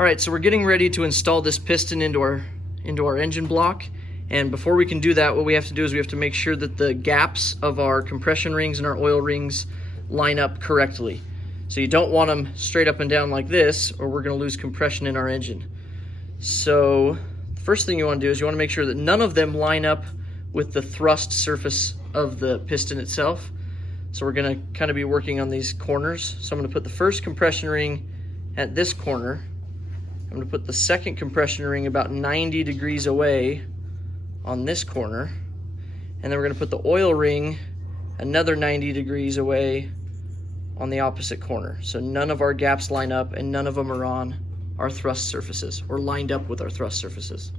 All right, so we're getting ready to install this piston into our engine block. And before we can do that, what we have to do is we have to make sure that the gaps of our compression rings and our oil rings line up correctly. So you don't want them straight up and down like this, or we're going to lose compression in our engine. So the first thing you want to do is you want to make sure that none of them line up with the thrust surface of the piston itself. So we're going to kind of be working on these corners. So I'm going to put the first compression ring at this corner. I'm going to put the second compression ring about 90 degrees away on this corner, and then we're going to put the oil ring another 90 degrees away on the opposite corner. So none of our gaps line up and none of them are on our thrust surfaces or lined up with our thrust surfaces.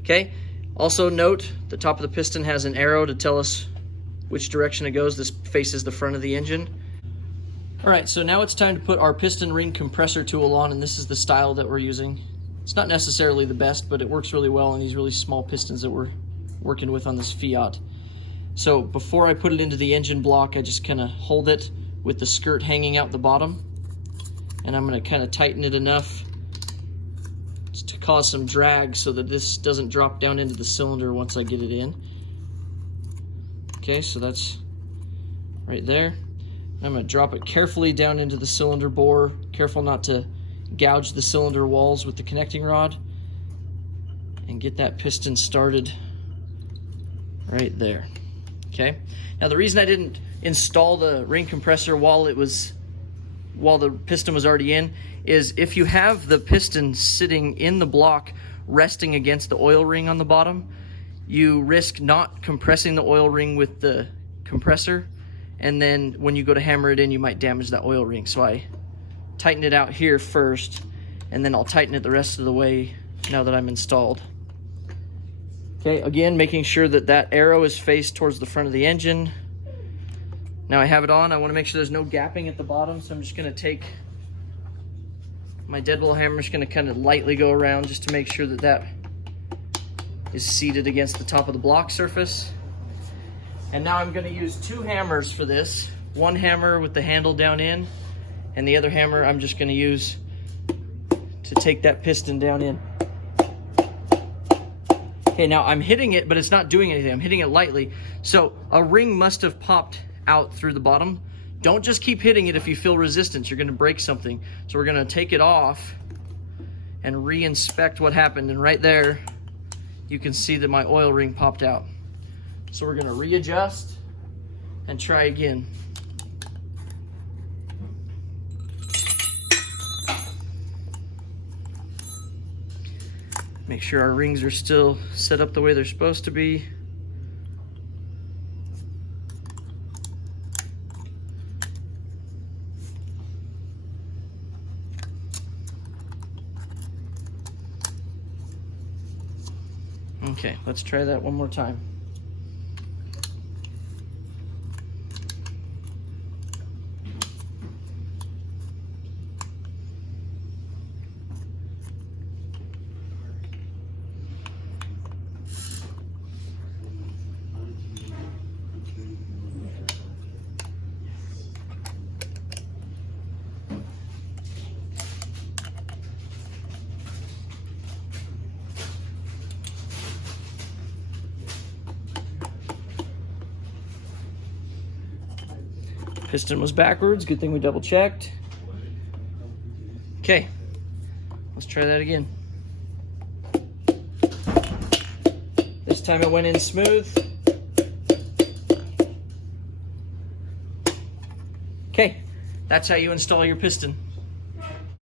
Okay, also note the top of the piston has an arrow to tell us which direction it goes. This faces the front of the engine. All right, so now it's time to put our piston ring compressor tool on, and this is the style that we're using. It's not necessarily the best, but it works really well on these really small pistons that we're working with on this Fiat. So before I put it into the engine block, I just kind of hold it with the skirt hanging out the bottom, and I'm going to kind of tighten it enough to cause some drag so that this doesn't drop down into the cylinder once I get it in. Okay, so that's right there. I'm going to drop it carefully down into the cylinder bore, careful not to gouge the cylinder walls with the connecting rod, and get that piston started right there. Okay, now the reason I didn't install the ring compressor while the piston was already in is if you have the piston sitting in the block resting against the oil ring on the bottom, you risk not compressing the oil ring with the compressor, and then when you go to hammer it in, you might damage that oil ring. So I tighten it out here first, and then I'll tighten it the rest of the way now that I'm installed. Okay, again, making sure that that arrow is faced towards the front of the engine. Now I have it on. I want to make sure there's no gapping at the bottom, so I'm just going to take my deadbolt hammer, just going to kind of lightly go around just to make sure that that is seated against the top of the block surface. And now I'm going to use two hammers for this. One hammer with the handle down in, and the other hammer I'm just going to use to take that piston down in. Okay, now I'm hitting it, but it's not doing anything. I'm hitting it lightly. So a ring must have popped out through the bottom. Don't just keep hitting it if you feel resistance. You're going to break something. So we're going to take it off and re-inspect what happened. And right there, you can see that my oil ring popped out. So we're going to readjust and try again. Make sure our rings are still set up the way they're supposed to be. Okay, let's try that one more time. Piston was backwards. Good thing we double checked. Okay, let's try that again. This time it went in smooth. Okay, that's how you install your piston.